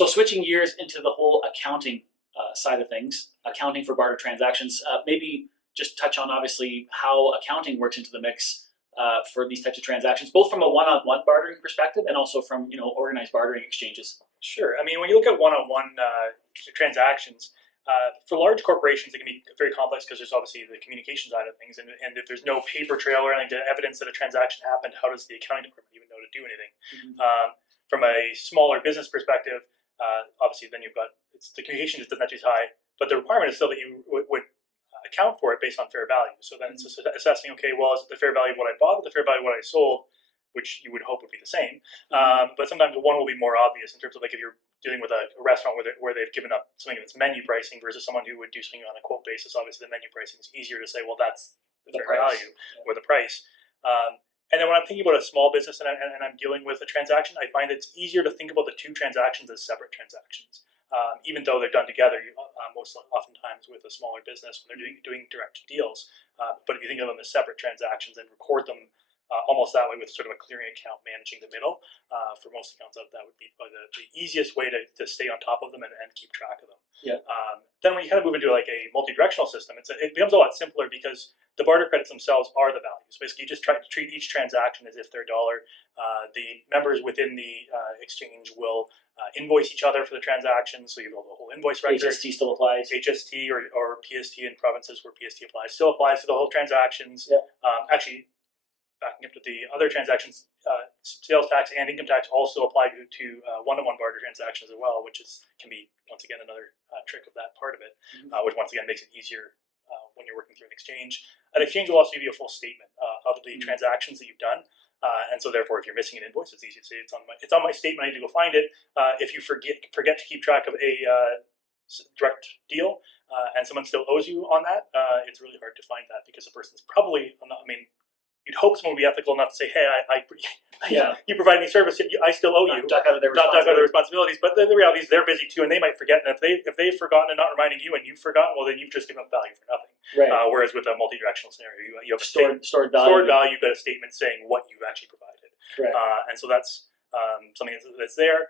So switching gears into the whole accounting side of things, accounting for barter transactions, maybe just touch on obviously how accounting works into the mix for these types of transactions, both from a one-on-one bartering perspective and also from organized bartering exchanges. Sure. I mean, when you look at one-on-one transactions, for large corporations, it can be very complex because there's obviously the communication side of things, and if there's no paper trail or anything to evidence that a transaction happened, how does the accounting department even know to do anything? From a smaller business perspective, obviously then you've got the communication just doesn't have to be high, but the requirement is still that you would account for it based on fair value. So then it's just assessing, okay, well, is it the fair value of what I bought or the fair value of what I sold, which you would hope would be the same. But sometimes one will be more obvious in terms of like if you're dealing with a restaurant where they've given up something that's menu pricing versus someone who would do something on a quote basis. Obviously, the menu pricing is easier to say, well, that's the fair value or the price. And then when I'm thinking about a small business and I'm dealing with a transaction, I find it's easier to think about the two transactions as separate transactions. Even though they're done together, most oftentimes with a smaller business when they're doing direct deals. But if you think of them as separate transactions and record them almost that way with sort of a clearing account managing the middle, for most accounts, that would be probably the easiest way to stay on top of them and keep track of them. Yeah. Then when you kind of move into like a multi-directional system, it becomes a lot simpler because the barter credits themselves are the values. So basically, you just try to treat each transaction as if they're dollar. The members within the exchange will invoice each other for the transaction, so you have the whole invoice record. HST still applies. HST or PST in provinces where PST applies still applies to the whole transactions. Yeah. Actually, backing up to the other transactions, sales tax and income tax also apply to one-to-one barter transactions as well, which can be once again another trick of that part of it, which once again makes it easier when you're working through an exchange. An exchange will also give you a full statement of the transactions that you've done. And so therefore, if you're missing an invoice, it's easy to say it's on my statement. I need to go find it. If you forget to keep track of a direct deal and someone still owes you on that, it's really hard to find that because the person's probably you'd hope someone would be ethical enough to say, hey, you provide me service, I still owe you. Duck out of their responsibilities. But the reality is they're busy too, and they might forget. And if they've forgotten and not reminding you, and you've forgotten, well, then you've just given up value for nothing. Right. Whereas with a multi-directional scenario, you have stored value. You've got a statement saying what you've actually provided. Right. And so that's something that's there.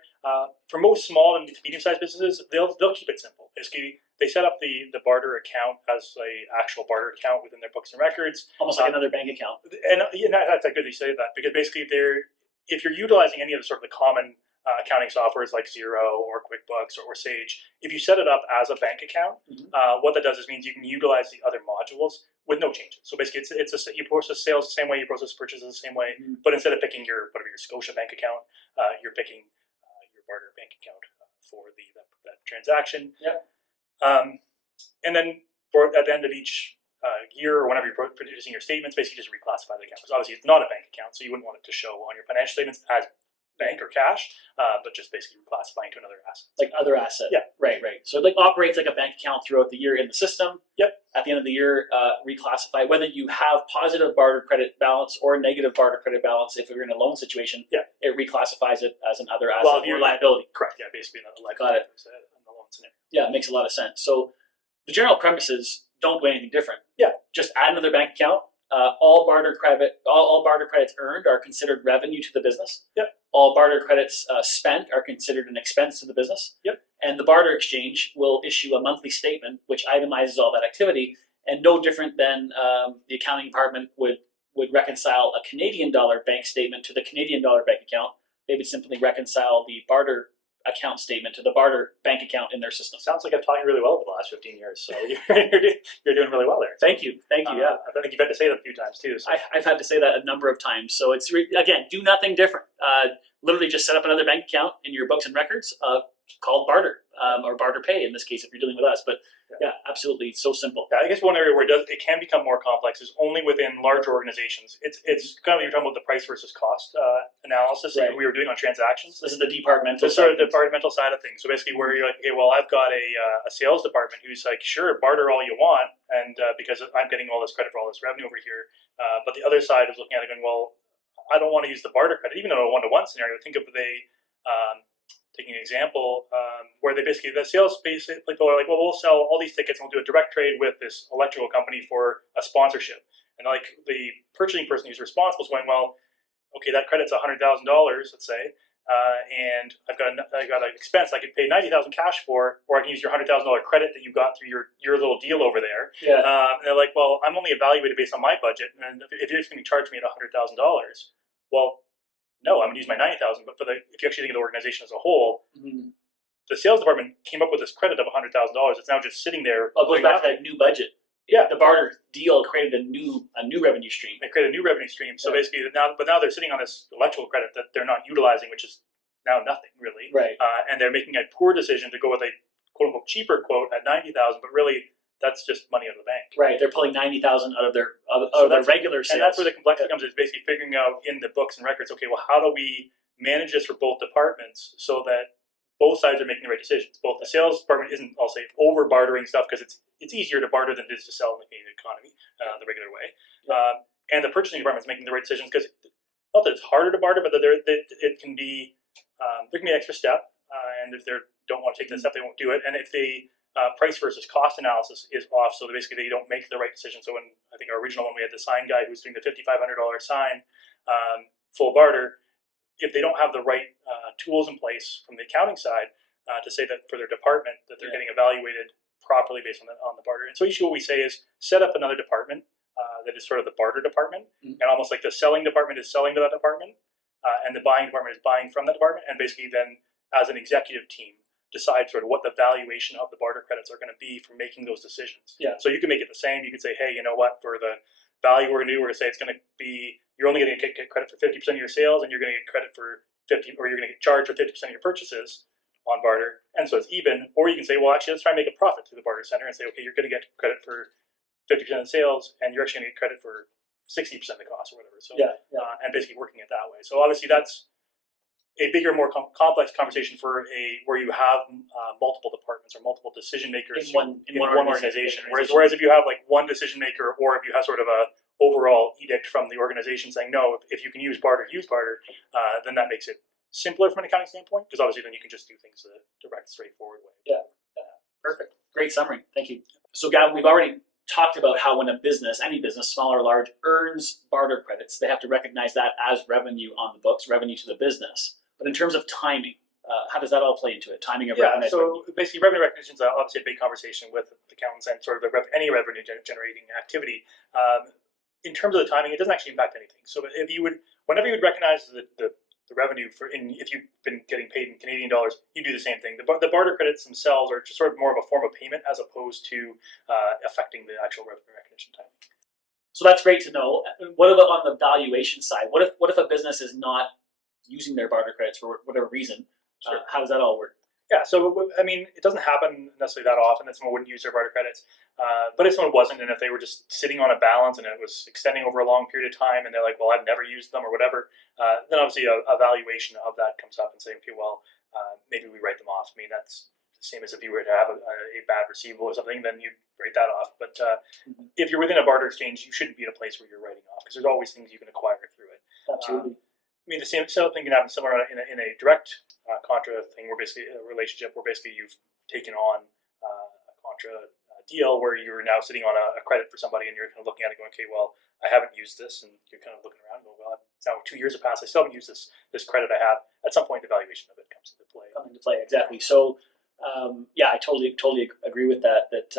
For most small and medium-sized businesses, they'll keep it simple. Basically, they set up the barter account as a actual barter account within their books and records, almost like another bank account. And that's good that you say that, because basically if you're utilizing any of the sort of the common accounting softwares like Xero or QuickBooks or Sage, if you set it up as a bank account, what that does is means you can utilize the other modules with no changes. So basically, you process sales the same way, you process purchases the same way, but instead of picking your Scotia bank account, you're picking your barter bank account for that transaction. Yep. And then at the end of each year or whenever you're producing your statements, basically just reclassify the account. Because obviously it's not a bank account, so you wouldn't want it to show on your financial statements as bank or cash, but just basically reclassifying to another asset. Like other asset. Yeah. Right. So it operates like a bank account throughout the year in the system. Yep. At the end of the year, reclassify whether you have positive barter credit balance or negative barter credit balance. If you're in a loan situation, it reclassifies it as an other asset or liability. Correct. Yeah, basically another Got liability. it. In the loan scenario. Yeah, it makes a lot of sense. So the general premises don't do anything different. Yeah. Just add another bank account. All barter credits earned are considered revenue to the business. Yep. All barter credits spent are considered an expense to the business. Yep. And the barter exchange will issue a monthly statement which itemizes all that activity, and no different than the accounting department would reconcile a Canadian dollar bank statement to the Canadian dollar bank account. They would simply reconcile the barter account statement to the barter bank account in their system. Sounds like I've taught you really well over the last 15 years, so you're doing really well there. Thank you. Yeah. I think you've had to say that a few times too. So. I've had to say that a number of times. So it's, again, do nothing different. Literally just set up another bank account in your books and records called barter or BarterPay in this case if you're dealing with us. But yeah, absolutely, so simple. Yeah, I guess one area where it can become more complex is only within larger organizations. It's kind of, you're talking about the price versus cost analysis that we were doing on transactions. This is the departmental sort of the departmental side of things. So basically where you're like, okay, well, I've got a sales department who's like, sure, barter all you want, and because I'm getting all this credit for all this revenue over here. But the other side is looking at it going, well, I don't want to use the barter credit, even in a one-to-one scenario. Think of taking an example where the sales people are like, well, we'll sell all these tickets and we'll do a direct trade with this electrical company for a sponsorship. And like the purchasing person who's responsible is going, well, okay, that credit's $100,000, let's say. and I got an expense I could pay 90,000 cash for, or I can use your $100,000 credit that you got through your little deal over there. Yeah. And they're like, well, I'm only evaluated based on my budget, and if you're just going to charge me at $100,000, well, no, I'm going to use my 90,000. But if you actually think of the organization as a whole, the sales department came up with this credit of $100,000. It's now just sitting there. Well, it goes back to that new budget. Yeah, the barter deal created a new revenue stream. They created a new revenue stream. So basically, now they're sitting on this electrical credit that they're not utilizing, which is now nothing really. Right. And they're making a poor decision to go with a quote unquote cheaper quote at 90,000, but really that's just money out of the bank. Right. They're pulling 90,000 out of their regular sales. And that's where the complexity comes. Is basically figuring out in the books and records. Okay, well, how do we manage this for both departments so that both sides are making the right decisions? Both the sales department isn't, I'll say, over bartering stuff because it's easier to barter than it is to sell in the Canadian economy the regular way. And the purchasing department is making the right decisions because not that it's harder to barter, but that it can be there can be an extra step, and if they don't want to take that step, they won't do it. And if the price versus cost analysis is off, so basically they don't make the right decision. So when I think our original one, we had the sign guy who was doing the $5,500 sign full barter. If they don't have the right tools in place from the accounting side to say that for their department that they're getting evaluated properly based on the barter. And so usually what we say is set up another department that is sort of the barter department, and almost like the selling department is selling to that department, and the buying department is buying from that department, and basically then as an executive team decide sort of what the valuation of the barter credits are going to be for making those decisions. Yeah. So you can make it the same. You could say, hey, you know what, for the value we're going to do, we're going to say it's going to be, you're only going to get credit for 50% of your sales, and you're going to get credit for 50, or you're going to get charged for 50% of your purchases on barter, and so it's even. Or you can say, well, actually, let's try and make a profit through the barter center and say, okay, you're going to get credit for 50% of the sales, and you're actually going to get credit for 60% of the cost or whatever. So and basically working it that way. So obviously that's a bigger, more complex conversation for where you have multiple departments or multiple decision makers in one organization. Whereas if you have like one decision maker, or if you have sort of a overall edict from the organization saying no, if you can use barter, then that makes it simpler from an accounting standpoint, because obviously then you can just do things the direct, straightforward way. Yeah. Perfect. Great summary. Thank you. So, Gavin, we've already talked about how when a business, any business, small or large, earns barter credits, they have to recognize that as revenue on the books, revenue to the business. But in terms of timing, how does that all play into it? Timing of revenue. So basically, revenue recognition is obviously a big conversation with accountants and sort of any revenue generating activity. In terms of the timing, it doesn't actually impact anything. So whenever you would recognize the revenue if you've been getting paid in Canadian dollars, you do the same thing. The barter credits themselves are just sort of more of a form of payment as opposed to affecting the actual revenue recognition timing. So that's great to know. What about on the valuation side? What if a business is not using their barter credits for whatever reason? Sure. How does that all work? Yeah, so I mean, it doesn't happen necessarily that often that someone wouldn't use their barter credits. But if someone wasn't, and if they were just sitting on a balance and it was extending over a long period of time, and they're like, well, I've never used them or whatever, then obviously a valuation of that comes up and saying, okay, well, maybe we write them off. I mean, that's the same as if you were to have a bad receivable or something, then you'd write that off. But if you're within a barter exchange, you shouldn't be in a place where you're writing off, because there's always things you can acquire through it. Absolutely. I mean, the same thing can happen similar in a direct contra thing, where basically a relationship where basically you've taken on a contra deal where you're now sitting on a credit for somebody, and you're kind of looking at it going, okay, well, I haven't used this, and you're kind of looking around and going, well, now 2 years have passed, I still haven't used this credit I have. At some point, the valuation of it comes into play. Exactly. So, I totally agree with that. That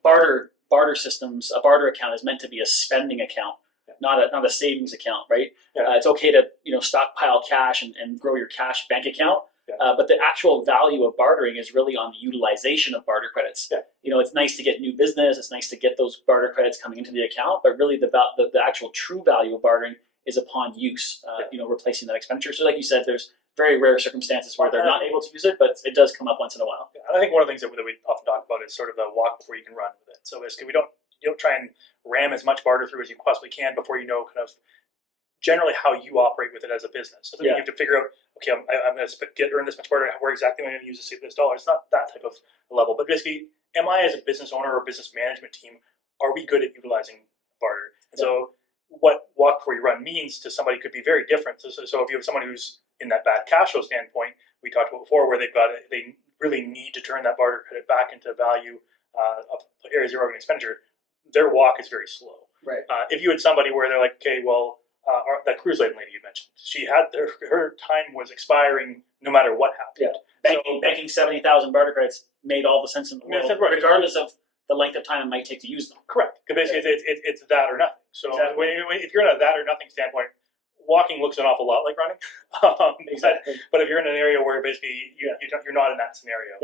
barter systems, a barter account is meant to be a spending account, not a savings account, right? Yeah. It's okay to stockpile cash and grow your cash bank account, but the actual value of bartering is really on the utilization of barter credits. Yeah. It's nice to get new business, it's nice to get those barter credits coming into the account, but really the actual true value of bartering is upon use, replacing that expenditure. So like you said, there's very rare circumstances where they're not able to use it, but it does come up once in a while. Yeah, and I think one of the things that we often talk about is sort of the walk before you can run with it. So basically, you don't try and ram as much barter through as you possibly can before you know kind of generally how you operate with it as a business. So then you have to figure out, okay, I'm going to earn this much barter. Where exactly am I going to use this dollar? It's not that type of level, but basically, am I as a business owner or business management team, are we good at utilizing barter? And so what walk before you run means to somebody could be very different. So if you have someone who's in that bad cash flow standpoint, we talked about before, where they really need to turn that barter credit back into value of areas of organ expenditure, their walk is very slow. Right. If you had somebody where they're like, okay, well, that cruise lady you mentioned. She had her time was expiring no matter what happened. Yeah. Banking 70,000 barter credits made all the sense in the world, right. regardless of the length of time it might take to use them. Correct. Because basically it's that or nothing. So Exactly. if you're in a that or nothing standpoint, walking looks an awful lot like running. Exactly. But if you're in an area where basically you're not in that scenario,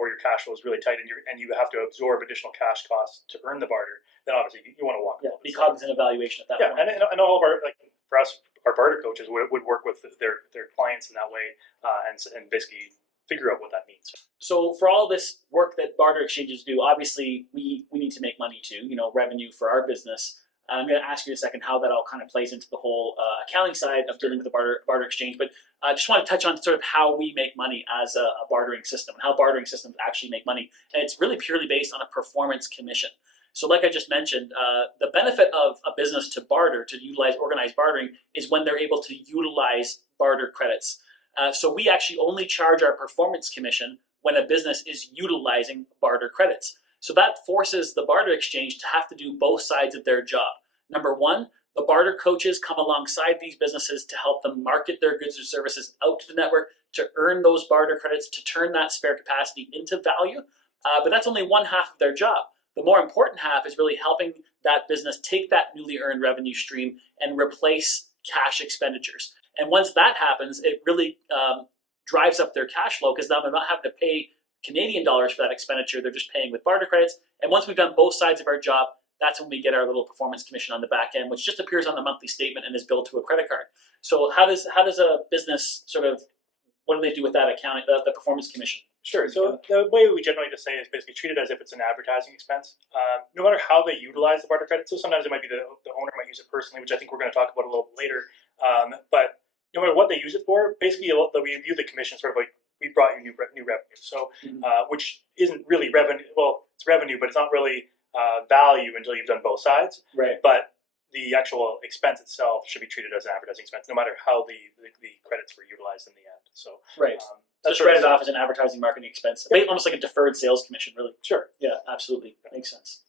or your cash flow is really tight and you have to absorb additional cash costs to earn the barter, then obviously you want to walk. Yeah, be cognizant of valuation at that point. And all of our, like for us, our barter coaches would work with their clients in that way, and basically figure out what that means. So for all this work that barter exchanges do, obviously we need to make money too, revenue for our business. I'm going to ask you in a second how that all kind of plays into the whole accounting side of dealing with the barter exchange, but I just want to touch on sort of how we make money as a bartering system and how bartering systems actually make money. And it's really purely based on a performance commission. So like I just mentioned, the benefit of a business to barter, to utilize organized bartering, is when they're able to utilize barter credits. So we actually only charge our performance commission when a business is utilizing barter credits. So that forces the barter exchange to have to do both sides of their job. Number one, the barter coaches come alongside these businesses to help them market their goods or services out to the network, to earn those barter credits, to turn that spare capacity into value. But that's only one half of their job. The more important half is really helping that business take that newly earned revenue stream and replace cash expenditures. And once that happens, it really drives up their cash flow, because now they're not having to pay Canadian dollars for that expenditure. They're just paying with barter credits. And once we've done both sides of our job, that's when we get our little performance commission on the back end, which just appears on the monthly statement and is billed to a credit card. So how does a business sort of, what do they do with that accounting, the performance commission? Sure. So the way we generally just say is basically treat it as if it's an advertising expense. No matter how they utilize the barter credit. So sometimes it might be the owner might use it personally, which I think we're going to talk about a little later. But no matter what they use it for, basically we view the commission sort of like, we brought you new revenue. So which isn't really revenue. Well, it's revenue, but it's not really value until you've done both sides. Right. But the actual expense itself should be treated as an advertising expense, no matter how the credits were utilized in the end. So right. So spread it off as an advertising marketing expense, almost like a deferred sales commission, really. Sure. Yeah, absolutely. Makes sense.